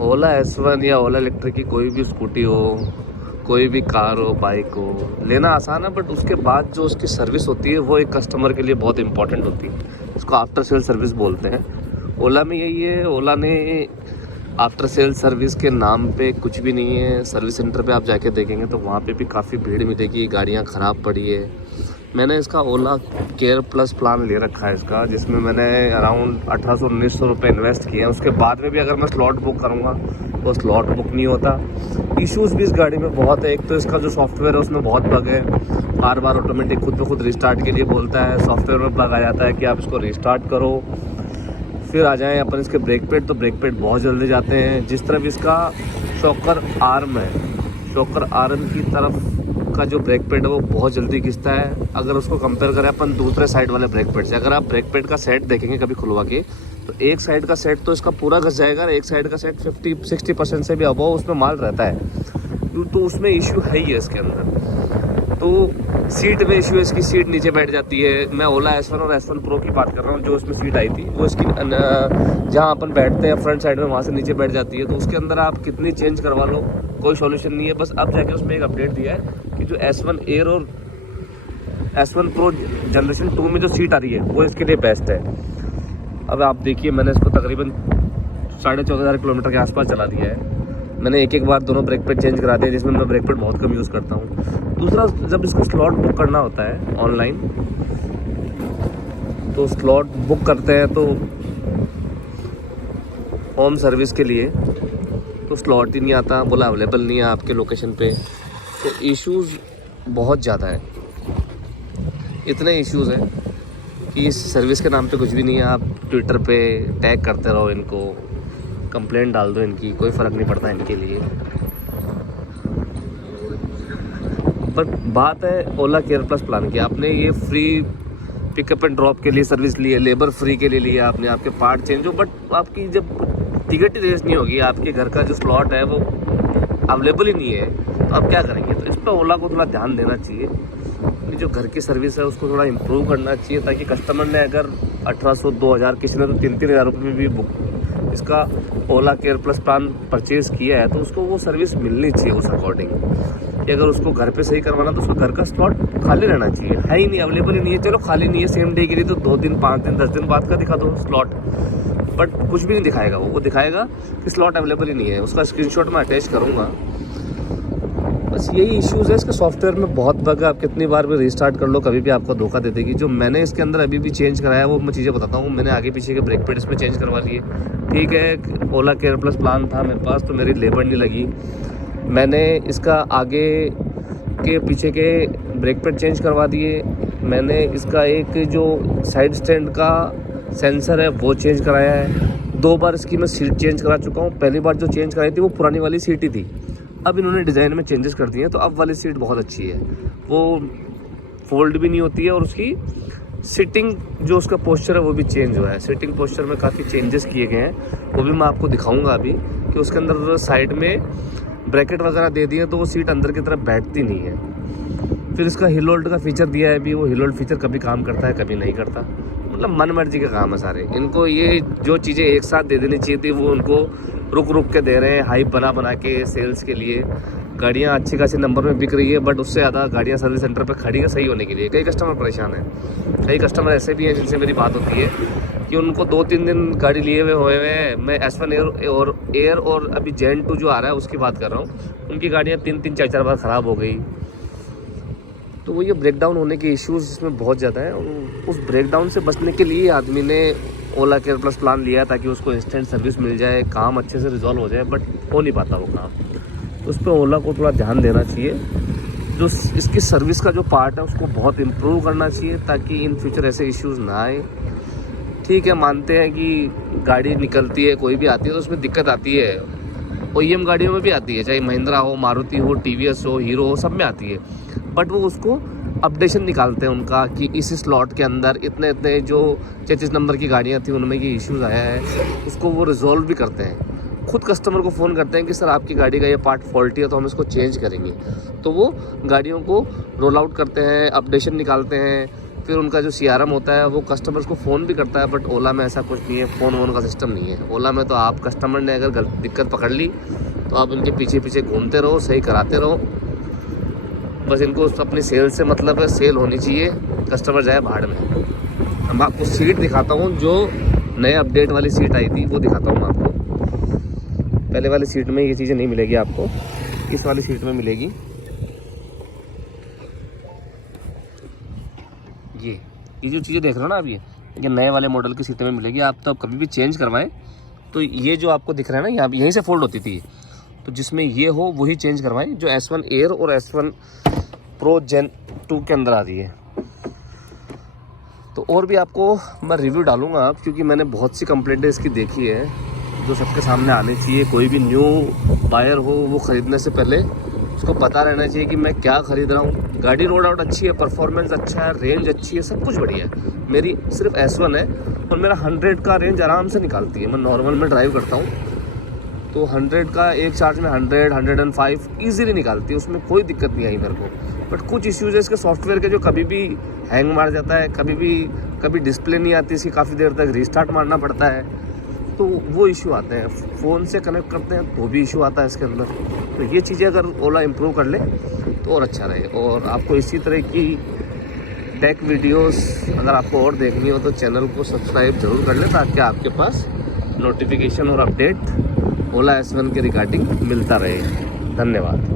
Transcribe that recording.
ओला S1 या ओला electric की कोई भी स्कूटी हो, कोई भी कार हो, बाइक हो, लेना आसान है, बट उसके बाद जो उसकी सर्विस होती है वो एक कस्टमर के लिए बहुत इंपॉर्टेंट होती है। इसको आफ्टर सेल सर्विस बोलते हैं। ओला में यही है, ओला ने आफ्टर सेल सर्विस के नाम पे कुछ भी नहीं है। सर्विस सेंटर पे आप जाके देखेंगे तो वहाँ पे भी काफ़ी भीड़ मिलेगी, गाड़ियाँ ख़राब पड़ी है। मैंने इसका ओला केयर प्लस प्लान ले रखा है इसका, जिसमें मैंने अराउंड 1800-1900 रुपये इन्वेस्ट किए हैं। उसके बाद में भी अगर मैं स्लॉट बुक करूँगा तो स्लॉट बुक नहीं होता। इश्यूज़ भी इस गाड़ी में बहुत है। एक तो इसका जो सॉफ्टवेयर है उसमें बहुत बग है, बार बार ऑटोमेटिक खुद ब खुद रिस्टार्ट के लिए बोलता है। सॉफ्टवेयर में बग आ जाता है कि आप इसको रिस्टार्ट करो। फिर आ जाएँ अपन इसके ब्रेक पैड, तो ब्रेक पैड बहुत जल्दी जाते हैं। जिस तरफ इसका शॉकर आर्म है, शॉकर आर्म की तरफ का जो ब्रेक पैड है वो बहुत जल्दी घिसता है। अगर उसको कंपेयर करें अपन दूसरे साइड वाले ब्रेक पैड से, अगर आप ब्रेक पैड का सेट देखेंगे कभी खुलवा के, तो एक साइड का सेट तो इसका पूरा घस जाएगा, एक साइड का सेट 50-60% से भी अबव उसमें माल रहता है। तो उसमें इशू है ही है इसके अंदर। तो सीट में इशू है, इसकी सीट नीचे बैठ जाती है। मैं ओला S1 और S1 Pro की बात कर रहा हूँ। जो उसमें सीट आई थी वो इसकी जहाँ अपन बैठते हैं फ्रंट साइड में, वहाँ से नीचे बैठ जाती है। तो उसके अंदर आप कितनी चेंज करवा लो कोई सॉल्यूशन नहीं है। बस अब जाके उसमें एक अपडेट दिया है कि जो S1 Air और S1 Pro जनरेशन 2 में जो सीट आ रही है वो इसके लिए बेस्ट है। अब आप देखिए, मैंने इसको तकरीबन 14,500 किलोमीटर के आसपास चला दिया है। मैंने एक बार दोनों ब्रेक पैड चेंज करा दिए, जिसमें मैं ब्रेक पैड बहुत कम यूज़ करता हूँ। दूसरा, जब इसको स्लॉट बुक करना होता है ऑनलाइन, तो स्लॉट बुक करते हैं तो होम सर्विस के लिए तो स्लॉट ही नहीं आता, बोला अवेलेबल नहीं है आपके लोकेशन पे। तो इश्यूज़ बहुत ज़्यादा है, इतने इश्यूज़ हैं कि इस सर्विस के नाम पे कुछ भी नहीं है। आप ट्विटर पे टैग करते रहो इनको, कंप्लेंट डाल दो इनकी, कोई फ़र्क नहीं पड़ता इनके लिए। पर बात है ओला केयर प्लस प्लान की। आपने ये फ्री पिकअप एंड ड्रॉप के लिए सर्विस ली है, लेबर फ्री के लिए लिया आपने, आपके पार्ट चेंज हो, बट आपकी जब टिकट ही रेस नहीं होगी, आपके घर का जो स्लॉट है वो अवेलेबल ही नहीं है, तो आप क्या करेंगे? तो इस पर ओला को थोड़ा ध्यान देना चाहिए। जो घर की सर्विस है उसको थोड़ा इम्प्रूव करना चाहिए, ताकि कस्टमर ने अगर 1800-2000, किसी ने तो 3-3 हज़ार रुपये में भी बुक इसका ओला केयर प्लस प्लान परचेज़ किया है, तो उसको वो सर्विस मिलनी चाहिए उस अकॉर्डिंग। कि अगर उसको घर पे सही करवाना तो उसको घर का स्लॉट खाली रहना चाहिए। है ही नहीं, अवेलेबल ही नहीं है। चलो खाली नहीं है सेम डे के लिए, तो 2 दिन, 5 दिन, 10 दिन बाद का दिखा दो स्लॉट, बट कुछ भी नहीं दिखाएगा वो दिखाएगा कि स्लॉट अवेलेबल ही नहीं है। उसका स्क्रीनशॉट मैं अटैच करूँगा। बस यही इश्यूज़ है इसके सॉफ्टवेयर में, बहुत बग है। आप कितनी बार भी रिस्टार्ट कर लो, कभी भी आपको धोखा दे देगी। जो मैंने इसके अंदर अभी भी चेंज कराया वो मैं चीज़ें बताता हूँ। मैंने आगे पीछे के ब्रेक पैड इसमें चेंज करवा लिए, ठीक है। ओला केयर प्लस प्लान था मेरे पास, तो मेरी लेबर नहीं लगी। मैंने इसका आगे के पीछे के ब्रेक पैड चेंज करवा दिए। मैंने इसका एक जो साइड स्टैंड का सेंसर है वो चेंज कराया है। 2 बार इसकी मैं सीट चेंज करा चुका हूँ। पहली बार जो चेंज कराई थी वो पुरानी वाली सीट ही थी, अब इन्होंने डिज़ाइन में चेंजेस कर दिए हैं, तो अब वाली सीट बहुत अच्छी है। वो फोल्ड भी नहीं होती है, और उसकी सिटिंग जो उसका पोस्चर है वो भी चेंज हुआ है। सिटिंग पोस्चर में काफ़ी चेंजेस किए गए हैं, वो भी मैं आपको दिखाऊंगा अभी। कि उसके अंदर साइड में ब्रैकेट वगैरह दे दिए, तो वो सीट अंदर की तरफ बैठती नहीं है। फिर इसका हिल होल्ड का फीचर दिया है अभी, वो हिल होल्ड फीचर कभी काम करता है कभी नहीं करता। मतलब मन मर्जी का काम है सारे। इनको ये जो चीज़ें एक साथ दे देनी चाहिए थी वो उनको रुक रुक के दे रहे हैं, हाइप बना के सेल्स के लिए। गाड़ियाँ अच्छी खासी नंबर में बिक रही है, बट उससे ज़्यादा गाड़ियाँ सर्विस सेंटर पर खड़ी है सही होने के लिए। कई कस्टमर परेशान हैं, कई कस्टमर ऐसे भी हैं जिनसे मेरी बात होती है कि उनको 2-3 दिन गाड़ी लिए हुए हैं। मैं S1 एयर और अभी Gen 2 जो आ रहा है उसकी बात कर रहा हूँ, उनकी गाड़ियाँ 3-3, 4-4 बार ख़राब हो गई। तो वो ये ब्रेकडाउन होने के इश्यूज़ इसमें बहुत ज़्यादा है। उस ब्रेकडाउन से बचने के लिए आदमी ने ओला केयर प्लस प्लान लिया, ताकि उसको इंस्टेंट सर्विस मिल जाए, काम अच्छे से रिजॉल्व हो जाए, बट हो नहीं पाता वो काम। तो उस पर ओला को थोड़ा ध्यान देना चाहिए। जो इसकी सर्विस का जो पार्ट है उसको बहुत इम्प्रूव करना चाहिए, ताकि इन फ्यूचर ऐसे इश्यूज़ ना आए। ठीक है, मानते हैं कि गाड़ी निकलती है, कोई भी आती है तो उसमें दिक्कत आती है। OEM गाड़ियों में भी आती है, चाहे महिंद्रा हो, मारुति हो, TVS हो, हीरो हो, सब में आती है। बट वो उसको अपडेशन निकालते हैं उनका कि इस स्लॉट के अंदर इतने इतने जो 33 नंबर की गाड़ियाँ थी उनमें ये इश्यूज़ आया है, उसको वो रिजॉल्व भी करते हैं। खुद कस्टमर को फ़ोन करते हैं कि सर आपकी गाड़ी का ये पार्ट फॉल्टी है तो हम इसको चेंज करेंगे। तो वो गाड़ियों को रोल आउट करते हैं, अपडेशन निकालते हैं, फिर उनका जो CRM होता है वो कस्टमर्स को फ़ोन भी करता है, बट ओला में ऐसा कुछ नहीं है, फ़ोन वोन का सिस्टम नहीं है। ओला में तो आप कस्टमर ने अगर दिक्कत पकड़ ली तो आप उनके पीछे पीछे घूमते रहो, सही कराते रहो। बस इनको अपनी सेल से मतलब है, सेल होनी चाहिए, कस्टमर जाए भाड़ में। मैं आपको सीट दिखाता हूँ, जो नए अपडेट वाली सीट आई थी वो दिखाता हूँ मैं आपको। पहले वाली सीट में ये चीज़ें नहीं मिलेगी आपको, इस वाली सीट में मिलेगी। ये जो चीज़ें देख रहे हो ना आप, ये नए वाले मॉडल की सीटें में मिलेगी। आप तो कभी भी चेंज करवाएं तो ये जो आपको दिख रहा है ना, यहाँ यहीं से फोल्ड होती थी, तो जिसमें ये हो वही चेंज करवाएं, जो S1 एयर और S1 प्रो Gen 2 के अंदर आ रही है। तो और भी आपको मैं रिव्यू डालूंगा, क्योंकि मैंने बहुत सी कंप्लेंटें इसकी देखी है जो सबके सामने आनी चाहिए। कोई भी न्यू बायर हो वो ख़रीदने से पहले उसको पता रहना चाहिए कि मैं क्या ख़रीद रहा हूँ। गाड़ी नो डाउट अच्छी है, परफॉर्मेंस अच्छा है, रेंज अच्छी है, सब कुछ बढ़िया है। मेरी सिर्फ S1 है और मेरा 100 का रेंज आराम से निकालती है। मैं नॉर्मल में ड्राइव करता हूँ तो 100 का एक चार्ज में 100, 105 ईजीली निकालती है, उसमें कोई दिक्कत नहीं आई मेरे को। बट कुछ इश्यूज़ है इसके सॉफ्टवेयर के, जो कभी भी हैंग मार जाता है, कभी डिस्प्ले नहीं आती इसकी, काफ़ी देर तक रीस्टार्ट मारना पड़ता है, तो वो इशू आते हैं। फ़ोन से कनेक्ट करते हैं तो भी इशू आता है इसके अंदर। तो ये चीज़ें अगर ओला इम्प्रूव कर ले तो और अच्छा रहे। और आपको इसी तरह की टेक वीडियोस अगर आपको और देखनी हो तो चैनल को सब्सक्राइब जरूर कर लें, ताकि आपके पास नोटिफिकेशन और अपडेट ओला S1 के रिगार्डिंग मिलता रहे। धन्यवाद।